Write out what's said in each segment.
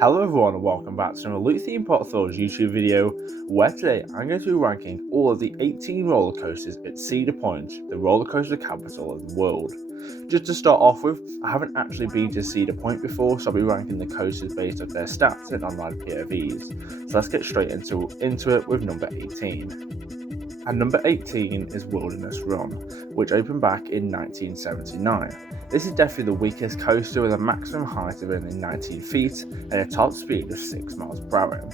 Hello everyone and welcome back to another Loot Theme Pot Thoughts YouTube video, where today I'm going to be ranking all of the 18 roller coasters at Cedar Point, the roller coaster capital of the world. Just to start off with, I haven't actually been to Cedar Point before, so I'll be ranking the coasters based on their stats and online POVs. So let's get straight into it with number 18. And number 18 is Wilderness Run, which opened back in 1979. This is definitely the weakest coaster with a maximum height of only 19 feet and a top speed of 6 miles per hour.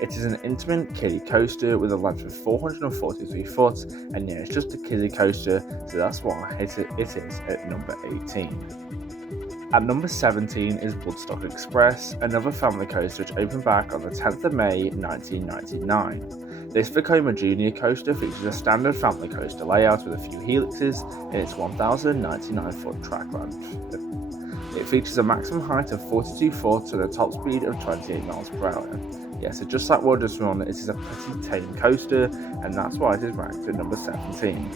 It is an intimate kiddie coaster with a length of 443 foot, and yeah, it's just a kiddie coaster, so that's why it is at number 18. At number 17 is Woodstock Express, another family coaster which opened back on the 10th of May 1999. This Vekoma Junior coaster features a standard family coaster layout with a few helixes in its 1,099-foot track length. It features a maximum height of 42 foot and a top speed of 28 miles per hour. Yeah, so just like Wilderness Run, it is a pretty tame coaster, and that's why it is ranked at number 17.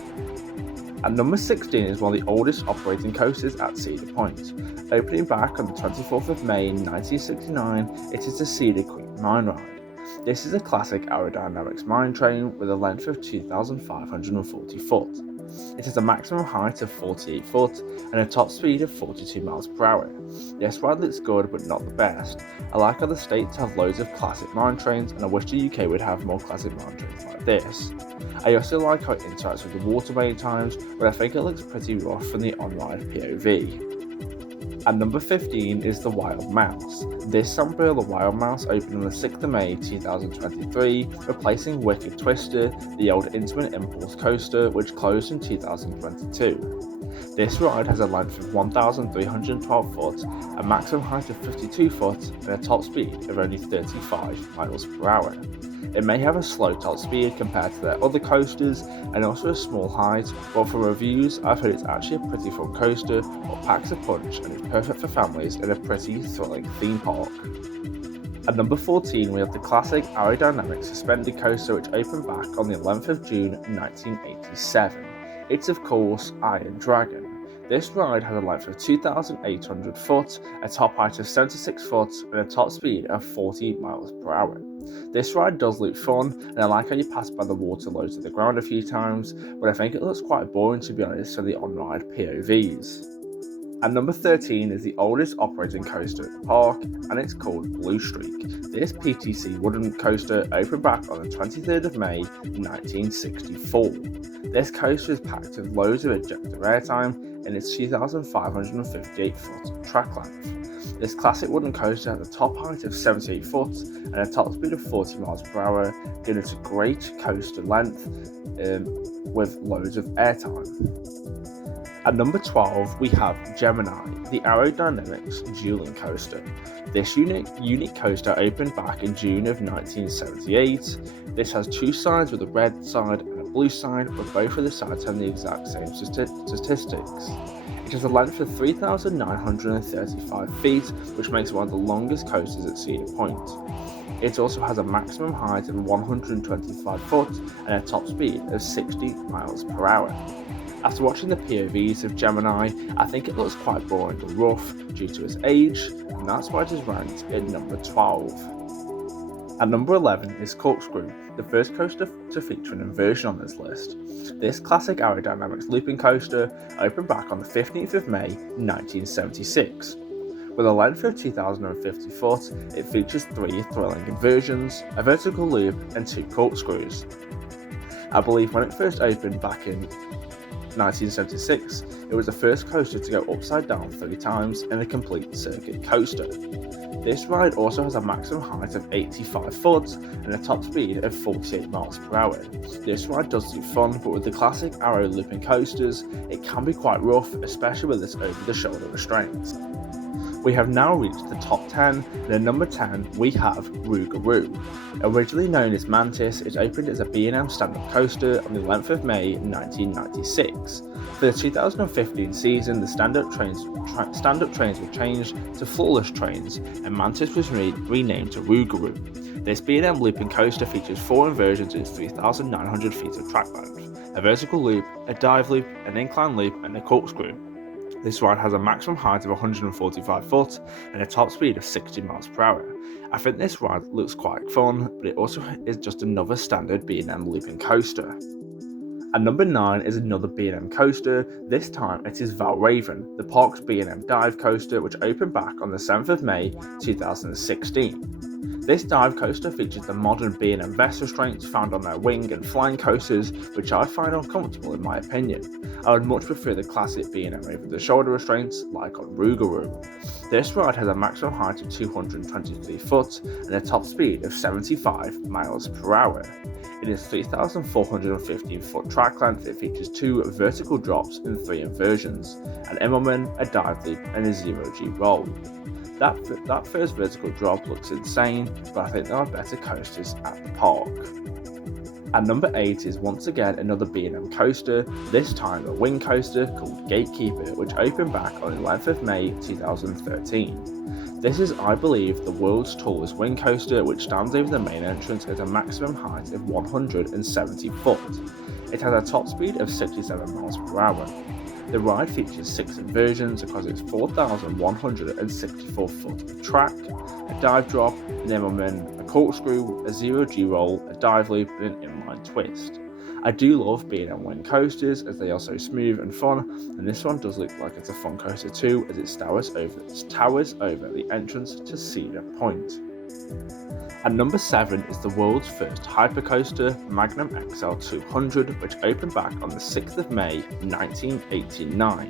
At number 16 is one of the oldest operating coasters at Cedar Point. Opening back on the 24th of May 1969, it is the Cedar Creek Mine Ride. This is a classic aerodynamics mine train with a length of 2,540 foot. It has a maximum height of 48 foot and a top speed of 42 miles per hour. This ride looks good but not the best. I like how the States have loads of classic mine trains, and I wish the UK would have more classic mine trains like this. I also like how it interacts with the waterway at times, but I think it looks pretty rough from the online POV. At number 15 is the Wild Mouse. This sample of the Wild Mouse opened on the 6th of May 2023, replacing Wicked Twister, the old Intimate Impulse coaster which closed in 2022. This ride has a length of 1,312 foot, a maximum height of 52 foot, and a top speed of only 35 miles per hour. It may have a slow top speed compared to their other coasters and also a small height, but from reviews I've heard it's actually a pretty fun coaster that packs a punch and is perfect for families in a pretty thrilling theme park. At number 14 we have the classic aerodynamic suspended coaster which opened back on the 11th of June 1987. It's of course Iron Dragon. This ride has a length of 2,800 foot, a top height of 76 foot, and a top speed of 40 miles per hour. This ride does look fun, and I like how you pass by the water low to the ground a few times, but I think it looks quite boring to be honest for the on-ride POVs. At number 13 is the oldest operating coaster at the park, and it's called Blue Streak. This PTC wooden coaster opened back on the 23rd of May 1964. This coaster is packed with loads of ejector airtime in its 2,558 foot track length. This classic wooden coaster has a top height of 78 foot and a top speed of 40 miles per hour, giving it a great coaster length with loads of airtime. At number 12 we have Gemini, the aerodynamics dueling coaster. This unique coaster opened back in June of 1978. This has two sides with a red side and a blue side, but both of the sides have the exact same statistics. It has a length of 3,935 feet, which makes it one of the longest coasters at Cedar Point. It also has a maximum height of 125 foot and a top speed of 60 miles per hour. After watching the POVs of Gemini, I think it looks quite boring and rough due to its age, and that's why it is ranked at number 12. At number 11 is Corkscrew, the first coaster to feature an inversion on this list. This classic aerodynamics looping coaster opened back on the 15th of May 1976. With a length of 2,050 foot, it features 3 thrilling inversions, a vertical loop, and 2 corkscrews. I believe when it first opened back in 1976, it was the first coaster to go upside down 3 times in a complete circuit coaster. This ride also has a maximum height of 85 foot and a top speed of 48 miles per hour. This ride does look fun, but with the classic arrow looping coasters, it can be quite rough, especially with its over-the-shoulder restraints. We have now reached the top 10, and at number 10 we have Ruguru. Originally known as Mantis, it opened as a B&M stand-up coaster on the 11th of May 1996. For the 2015 season, the stand-up trains were changed to floorless trains, and Mantis was renamed to Ruguru. This B&M looping coaster features 4 inversions in its 3,900 feet of track length, a vertical loop, a dive loop, an incline loop, and a corkscrew. This ride has a maximum height of 145 foot and a top speed of 60 miles per hour. I think this ride looks quite fun, but it also is just another standard B&M looping coaster. At number 9 is another B&M coaster. This time it is Val Raven, the park's B&M dive coaster, which opened back on the 7th of May 2016. This dive coaster features the modern B&M vest restraints found on their wing and flying coasters, which I find uncomfortable in my opinion. I would much prefer the classic B&M over-the-shoulder restraints like on Ruguru. This ride has a maximum height of 223 foot and a top speed of 75 miles per hour. It is 3,415 foot track length. It features 2 vertical drops and 3 inversions, an Immelman, a dive loop, and a 0G roll. That first vertical drop looks insane, but I think there are better coasters at the park. At number 8 is once again another B&M coaster, this time a wing coaster called Gatekeeper, which opened back on the 11th of May 2013. This is, I believe, the world's tallest wing coaster, which stands over the main entrance at a maximum height of 170 foot. It has a top speed of 67 miles per hour. The ride features 6 inversions across its 4,164 foot of track, a dive drop, an Immelman, a corkscrew, a 0G roll, a dive loop, and an inline twist. I do love B&M wing coasters as they are so smooth and fun, and this one does look like it's a fun coaster too, as it towers over the entrance to Cedar Point. At number 7 is the world's first hypercoaster, Magnum XL 200, which opened back on the 6th of May 1989.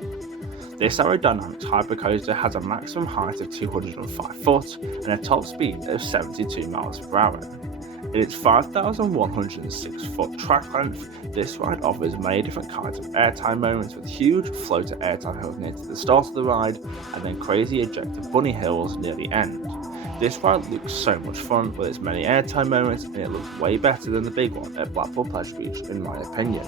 This aerodynamic hypercoaster has a maximum height of 205 foot and a top speed of 72 miles per hour. In its 5,106 foot track length, this ride offers many different kinds of airtime moments with huge floater airtime hills near to the start of the ride and then crazy ejector bunny hills near the end. This ride looks so much fun with its many airtime moments, and it looks way better than the big one at Blackpool Pleasure Beach in my opinion.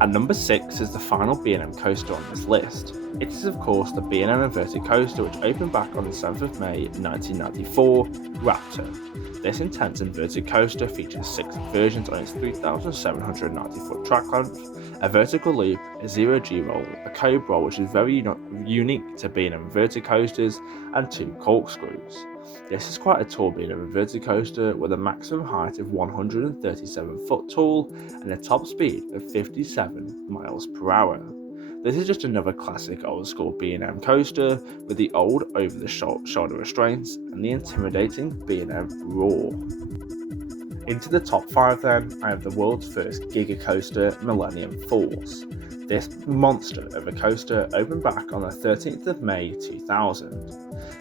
At number 6 is the final B&M coaster on this list. It is of course the B&M inverted coaster, which opened back on the 7th of May 1994, Raptor. This intense inverted coaster features 6 inversions on its 3,790 foot track length, a vertical loop, a 0G roll, a cobra which is very unique to B&M inverted coasters, and 2 corkscrews. This is quite a tall B&M inverted coaster with a maximum height of 137 foot tall and a top speed of 57 miles per hour. This is just another classic old school B&M coaster with the old over the shoulder restraints and the intimidating B&M roar. Into the top 5 then, I have the world's first giga coaster, Millennium Force. This monster of a coaster opened back on the 13th of May 2000.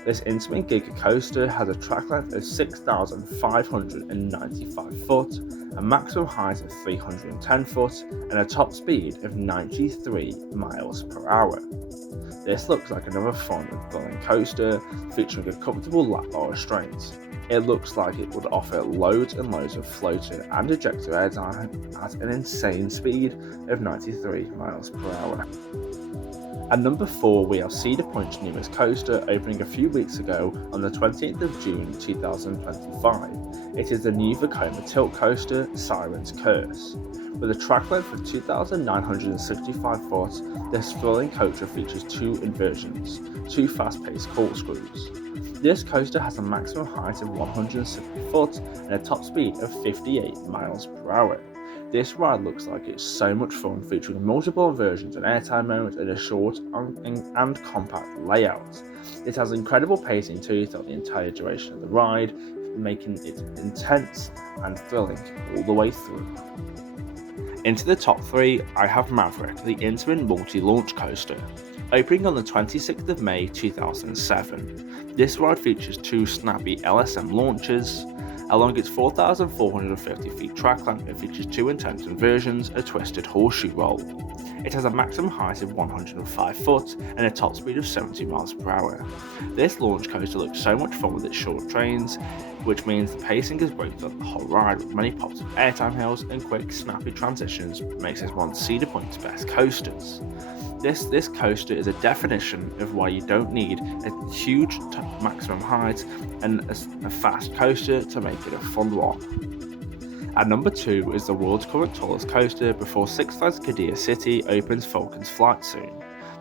This intimate giga coaster has a track length of 6,595 foot, a maximum height of 310 foot, and a top speed of 93 miles per hour. This looks like another fun and thrilling coaster featuring a comfortable lap bar restraints. It looks like it would offer loads and loads of floater and ejector airtime at an insane speed of 93 miles per hour. At number 4 we have Cedar Point's newest coaster, opening a few weeks ago on the 20th of June 2025. It is the new Vekoma tilt coaster, Sirens Curse. With a track length of 2,965 foot, this thrilling coaster features 2 inversions, 2 fast-paced corkscrews. This coaster has a maximum height of 160 foot and a top speed of 58 miles per hour. This ride looks like it's so much fun, featuring multiple inversions and airtime moments in a short and compact layout. It has incredible pacing too throughout the entire duration of the ride, making it intense and thrilling all the way through. Into the top 3, I have Maverick, the intimate multi-launch coaster. Opening on the 26th of May 2007, this ride features 2 snappy LSM launches. Along its 4,450 feet track length, it features 2 intense inversions, a twisted horseshoe roll. It has a maximum height of 105 foot and a top speed of 70 miles per hour. This launch coaster looks so much fun with its short trains, which means the pacing is great throughout the whole ride, with many pops of airtime hills and quick snappy transitions, makes this one of Cedar Point's best coasters. This coaster is a definition of why you don't need a huge maximum height and a fast coaster to make it a fun one. At number 2 is the world's current tallest coaster before Six Flags Qiddiya City opens Falcon's Flight soon.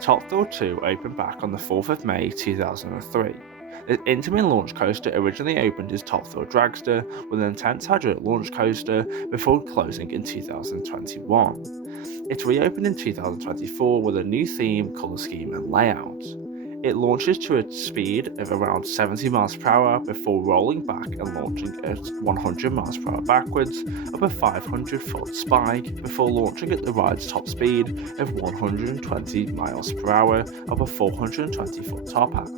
Top Thrill 2 opened back on the 4th of May 2003. The Intamin launch coaster originally opened as Top Thrill Dragster with an intense hydraulic launch coaster before closing in 2021. It reopened in 2024 with a new theme, colour scheme and layout. It launches to a speed of around 70 miles per hour before rolling back and launching at 100 miles per hour backwards up a 500-foot spike before launching at the ride's top speed of 120 miles per hour up a 420-foot top hat.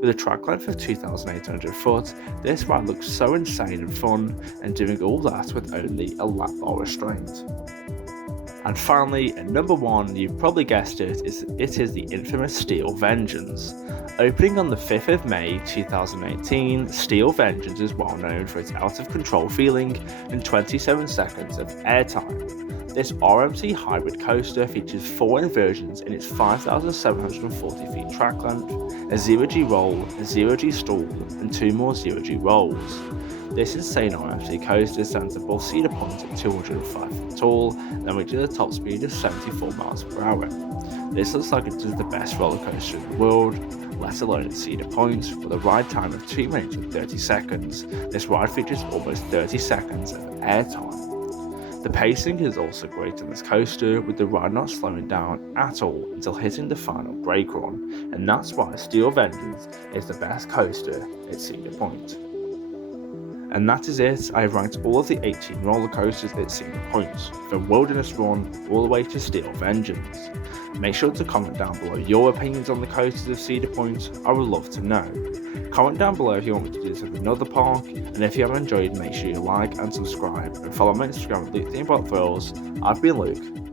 With a track length of 2,800 foot, this ride looks so insane and fun, and doing all that with only a lap bar restraint. And finally, at number 1, you've probably guessed it is the infamous Steel Vengeance. Opening on the 5th of May 2018, Steel Vengeance is well known for its out-of-control feeling and 27 seconds of airtime. This RMC hybrid coaster features 4 inversions in its 5,740 feet track length, a 0G roll, a 0G stall, and 2 more 0G rolls. This insane RMC coaster stands above Cedar Point at 205 feet tall and reaches a top speed of 74 miles per hour. This looks like it is the best roller coaster in the world, let alone at Cedar Point, with a ride time of 2 minutes and 30 seconds. This ride features almost 30 seconds of airtime. The pacing is also great on this coaster, with the ride not slowing down at all until hitting the final brake run, and that's why Steel Vengeance is the best coaster at Cedar Point. And that is it. I have ranked all of the 18 roller coasters at Cedar Point, from Wilderness Run all the way to Steel Vengeance. Make sure to comment down below your opinions on the coasters of Cedar Point. I would love to know. Comment down below if you want me to do this with another park, and if you have enjoyed, make sure you like and subscribe, and follow my Instagram at Luke Theme Park Thrills. I've been Luke,